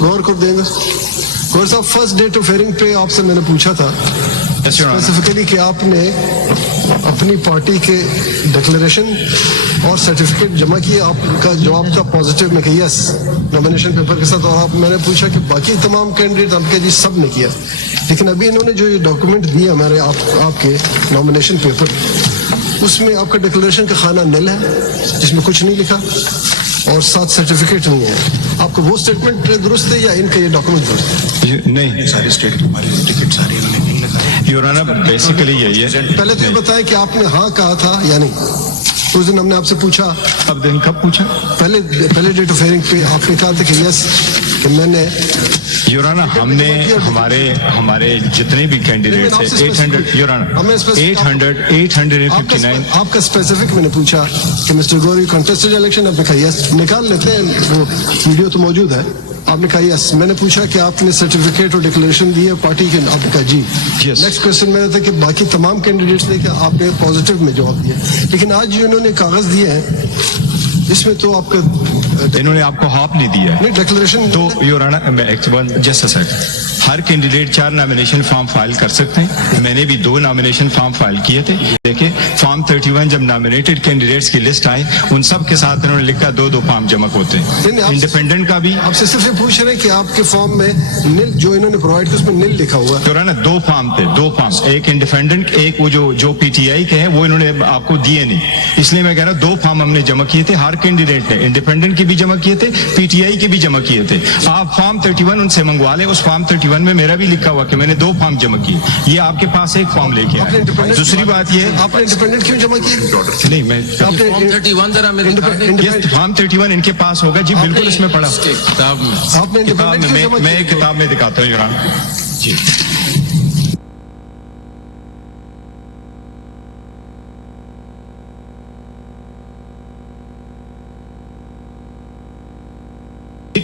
غور کر دیں گے غور صاحب. فرسٹ ڈیٹ آف ہیئرنگ پہ آپ سے میں نے پوچھا تھا اسپیسیفکلی کہ آپ نے اپنی پارٹی کے ڈکلیریشن اور سرٹیفکیٹ جمع کیے. آپ کا جواب تھا پازیٹیو میں کہ یس نامینیشن پیپر کے ساتھ. اور آپ میں نے پوچھا کہ باقی تمام کینڈیڈیٹ آپ کے جی سب نے کیا. لیکن ابھی انہوں نے جو یہ ڈاکومنٹ دیا ہمارے آپ کے نامینیشن پیپر, اس میں آپ کا ڈکلیریشن کا خانہ نل ہے جس میں کچھ نہیں لکھا اور ساتھ سرٹیفکیٹ نہیں ہے. آپ کو وہ اسٹیٹمنٹ درست ہے یا ان کا یہ ڈاکومنٹ درست ہے؟ نہیں, ساری اسٹیٹ ہماری ٹکٹ ساری انہوں نے نہیں لگائی. یور آنر بیسیکلی یہی ہے. پہلے تو یہ بتائیں کہ آپ نے ہاں کہا تھا یا نہیں. اس دن ہم نے آپ سے پوچھا, اب دن کب پوچھا؟ پہلے ڈیٹ آف ہیئرنگ پہ آپ نے کہا تھا کہ یس کہ میں نے. یور آنر ہم نے ہمارے جتنے بھی کینڈیڈیٹس ہیں 800 یور آنر 859. آپ کا اسپیسیفک میں نے پوچھا کہ مسٹر گور یو کنٹیسٹڈ الیکشن, آپ نے کہا یس. نکال لیتے ہیں, وہ ویڈیو تو موجود ہے. آپ نے کہا یس. میں نے پوچھا کہ آپ نے سرٹیفکیٹ اور ڈکلیریشن دی ہے پارٹی کے, آپ نے کہا جی. نیکسٹ کوشچن میرا تھا کہ باقی تمام کینڈیڈیٹس نے کہ آپ نے پازیٹیو میں جواب دیا. لیکن آج جو انہوں نے کاغذ دیے ہیں اس میں تو آپ کا انہوں نے آپ کو ہاف نہیں دیا ہے. نہیں ڈکلیریشن تو your owner just second, Hare candidate 4 nomination form file کر سکتے ہیں. میں نے بھی 2 نامینیشن فارم فائل کیے تھے. دیکھیں فارم 31 جب نامینیٹڈ کینڈیڈیٹس کی لسٹ آئی ان سب کے ساتھ انہوں نے لکھا 2 فارم جمع ہوتے ہیں. انڈیپینڈنٹ کا بھی آپ سے صرف یہ پوچھ رہے ہیں کہ آپ کے فارم میں نل جو انہوں نے پرووائڈ کیا اس میں نل لکھا ہوا ہے. یور آنر 2 فارم تھے, 2 فارم, ایک انڈیپینڈنٹ, ایک وہ جو پی ٹی آئی کے ہیں وہ انہوں نے آپ کو دیے نہیں. اس لیے میں کہہ رہا ہوں 2 فارم ہم نے جمع کیے تھے. ہر کینڈیڈیٹ نے انڈیپینڈنٹ کے بھی جمع کیے تھے, پی ٹی آئی کے بھی جمع کیے تھے. آپ فارم 31 ان سے منگوا لیں. اس فارم 31 میں میرا بھی لکھا ہوا کہ میں نے 2 فارم جمع کیے. یہ آپ کے پاس ایک فارم لے کے آئے. دوسری بات یہ آپ نے انڈیپینڈنٹ کیوں جمع کیے؟ نہیں, میں فارم 31 ان کے پاس ہوگا جی, بالکل اس میں پڑھا. آپ نے میں ایک کتاب میں دکھاتا ہوں یور آنر جی.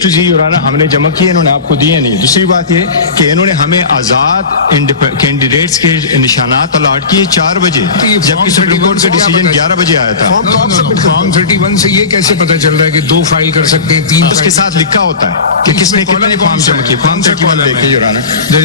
جی یور آنر ہم نے جمع کیے, انہوں نے آپ کو دیے نہیں. دوسری بات یہ کہ انہوں نے ہمیں آزاد کینڈیڈیٹس کے نشانات الاٹ کیے 4 بجے, جبکہ سپریم کورٹ کا ڈیسیجن 11 بجے آیا تھا. فارم 31 سے یہ کیسے پتہ چل رہا ہے کہ 2 فائل کر سکتے ہیں, 3 اس کے ساتھ لکھا ہوتا ہے کہ کس نے کتنے فارم جمع کیے. فارم 31 دیکھیں یور آنر, وہ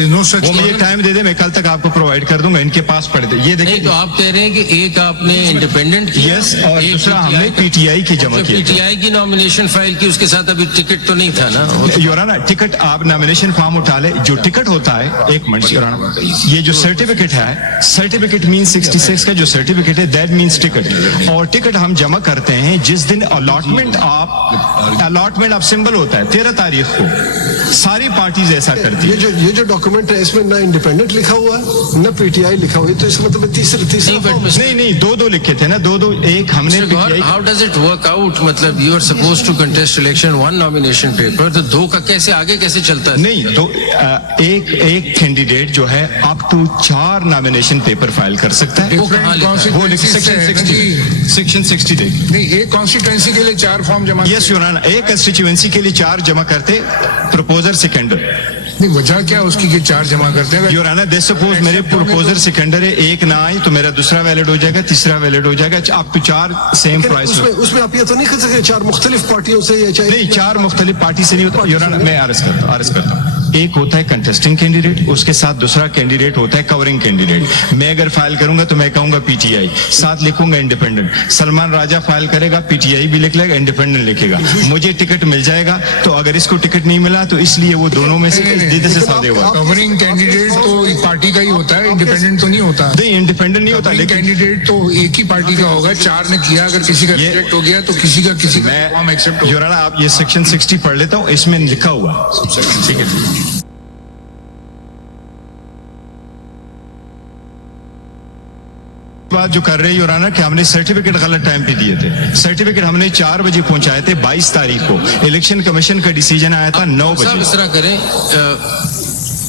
مجھے ٹائم دے دے, میں کل تک آپ کو پرووائڈ کر دوں گا. ان کے پاس پڑھ دے. یہ دیکھیں تو آپ کہہ رہے ہیں کہ ایک آپ نے انڈیپینڈنٹ کی, یس, اور دوسرا ہم نے پی ٹی آئی کی جمع کی. پی ٹی آئی کی نامینیشن فائل کی, اس کے ساتھ ابھی ٹکٹ تو نہیں تھا نا. یور آنر ٹکٹ آپ نامینیشن فارم اٹھا لے. جو ٹکٹ ہوتا ہے, ایک منٹ یور آنر, یہ جو سرٹیفکیٹ ہے, سرٹیفکیٹ مینس 66 کا جو سرٹیفکیٹ ہے دیٹ مینس ٹکٹ. اور ٹکٹ ہم جمع کرتے ہیں جس دن الاٹمنٹ آپ سمبل ہوتا ہے 13 تاریخ کو. ساری پارٹیز ایسا کرتی ہے. یہ جو ڈاکومنٹ ہے اس میں نہ انڈیپینڈنٹ لکھا ہوا ہے نہ پی ٹی آئی لکھا ہوا ہے, تو اس کا مطلب تیسرا نہیں 2 لکھے تھے نا, 2 ایک ہم نے. How does it work out, مطلب you are supposed to contest election 1 nomination paper, تو 2 کا کیسے آگے کیسے چلتا ہے؟ نہیں, تو ایک کینڈیڈیٹ جو ہے up to 4 nomination paper file کر سکتا ہے. وہ سیکشن 60 دیکھ. نہیں, ایک کانسٹیٹوئنسی کے لیے 4 فارم جمع. یس یور آنر, ایک کنسٹیچوئنسی کے لیے 4 جمع کرتے, پروپوزر سیکنڈر. نہیں, وجہ کیا اس کی کہ 4 جمع کرتے ہیں؟ یور آنر دس سپوز میرے پروپوزر سیکنڈر ہے, ایک نہ آئی تو میرا دوسرا ویلڈ ہو جائے گا, تیسرا ویلڈ ہو جائے گا, اپ ٹو 4 سیم پرائس. اس میں آپ یہ تو نہیں کر سکتے 4 مختلف پارٹیوں سے یا چاہے نہیں, 4 مختلف پارٹی سے نہیں ہوتا. یور آنر میں عرض کرتا ہوں, ایک ہوتا ہے کنٹیسٹنگ کینڈیڈیٹ, اس کے ساتھ دوسرا کینڈیڈیٹ ہوتا ہے کورنگ کینڈیڈیٹ. میں اگر فائل کروں گا تو میں کہوں گا پی ٹی آئی, ساتھ لکھوں گا انڈیپینڈنٹ. سلمان راجہ فائل کرے گا, پی ٹی آئی بھی لکھ لے گا, انڈیپینڈنٹ لکھے گا. مجھے ٹکٹ مل جائے گا, تو اگر اس کو ٹکٹ نہیں ملا تو اس لیے وہ دونوں میں سے سودے ہوا. کورنگ کینڈیڈیٹ تو پارٹی کا ہی ہوتا ہے, انڈیپینڈنٹ تو نہیں ہوتا. نہیں, انڈیپینڈنٹ نہیں ہوتا, لیکن کینڈیڈیٹ تو ایک ہی پارٹی کا ہوگا. 4 نے کیا, اگر کسی کا ریجیکٹ ہو گیا تو کسی کا فارم ایکسپٹ ہوگا. یور آنر آپ یہ سیکشن 60 پڑھ لیتا ہوں, اس میں لکھا ہوا. ٹھیک ہے, بات جو کر رہے ہیں یور آنر کہ ہم نے سرٹیفکیٹ غلط ٹائم پہ دیے تھے. سرٹیفکیٹ ہم نے 4 بجے پہنچائے تھے 22 تاریخ کو. الیکشن کمیشن کا ڈیسیجن آیا تھا 9 بجے. اس طرح کریں,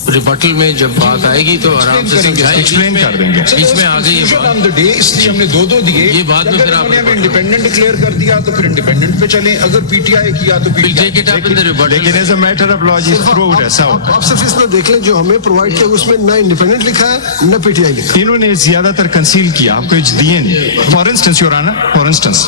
ریبٹل میں جب بات آئے گی تو آرام سے ایکسپلین کر دیں گے. بیچ میں آ گئی یہ بات, اس لیے ہم نے 2 دیے. یہ بات میں پھر آپ نے انڈیپینڈنٹ ڈکلیئر کر دیا تو پھر انڈیپینڈنٹ پہ چلیں. اگر پی ٹی آئی کیا تو لیکن as a matter of law جی تھرو اٹ ایسا ہوتا ہے. آپ صرف اس میں دیکھ لیں جو ہمیں پرووائڈ کیا اس میں نہ انڈیپینڈنٹ لکھا ہے نہ پی ٹی آئی لکھا ہے. انہوں نے زیادہ تر کنسیل کیا, آپ کو دیے نہیں. For instance your owner, for instance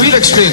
We'll explain.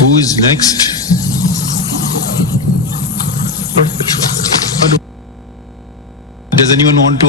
Who is next? Does anyone want to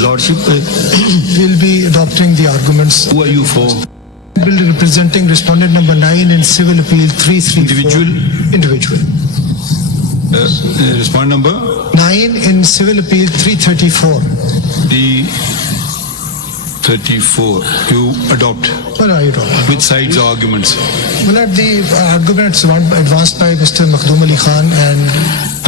Lordship will be adopting the arguments. Who are you for? Will representing respondent number 9 in civil appeal 334. Individual. Respond number? 9 in civil appeal 334. 34. You adopt. What are you talking? Which sides or arguments? Well, at the arguments advanced by Mr. Makhdoom Ali Khan and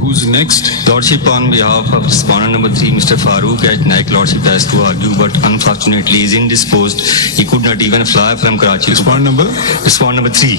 Who's next? Lordship, on behalf of respondent number 3, Mr. Farooq at Naik Lordship has to argue, but unfortunately is indisposed. He could not even fly from Karachi. Respond number? Respondent number 3.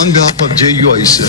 On behalf of JUI sir,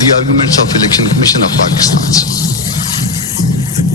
the arguments of Election Commission of Pakistan.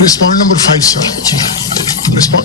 respond number 5 sir. Respond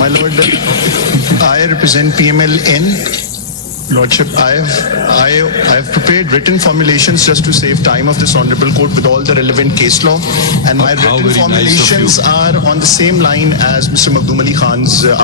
My lord, I represent PMLN. Lordship, I have prepared written formulations just to save time of this honorable court with all the relevant case law, and my How written very nice of formulations you. are on the same line as Mr. Makhdoom Ali Khan's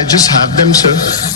I just have them, sir.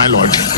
my lord.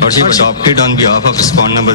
Lordship, adopted on behalf of respondent number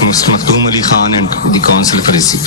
Mr. Makhdoom Ali Khan and the council for receipt.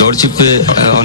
Lordship, on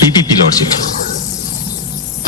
PPP Lordship.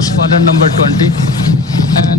Respondent number 20 and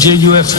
JUF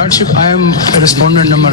Lordship, I am respondent number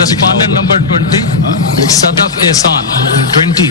Respondent number 20 Sadaf Ehsan 20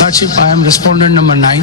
Lordship, I am respondent number 9.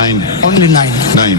9 Only 9. 9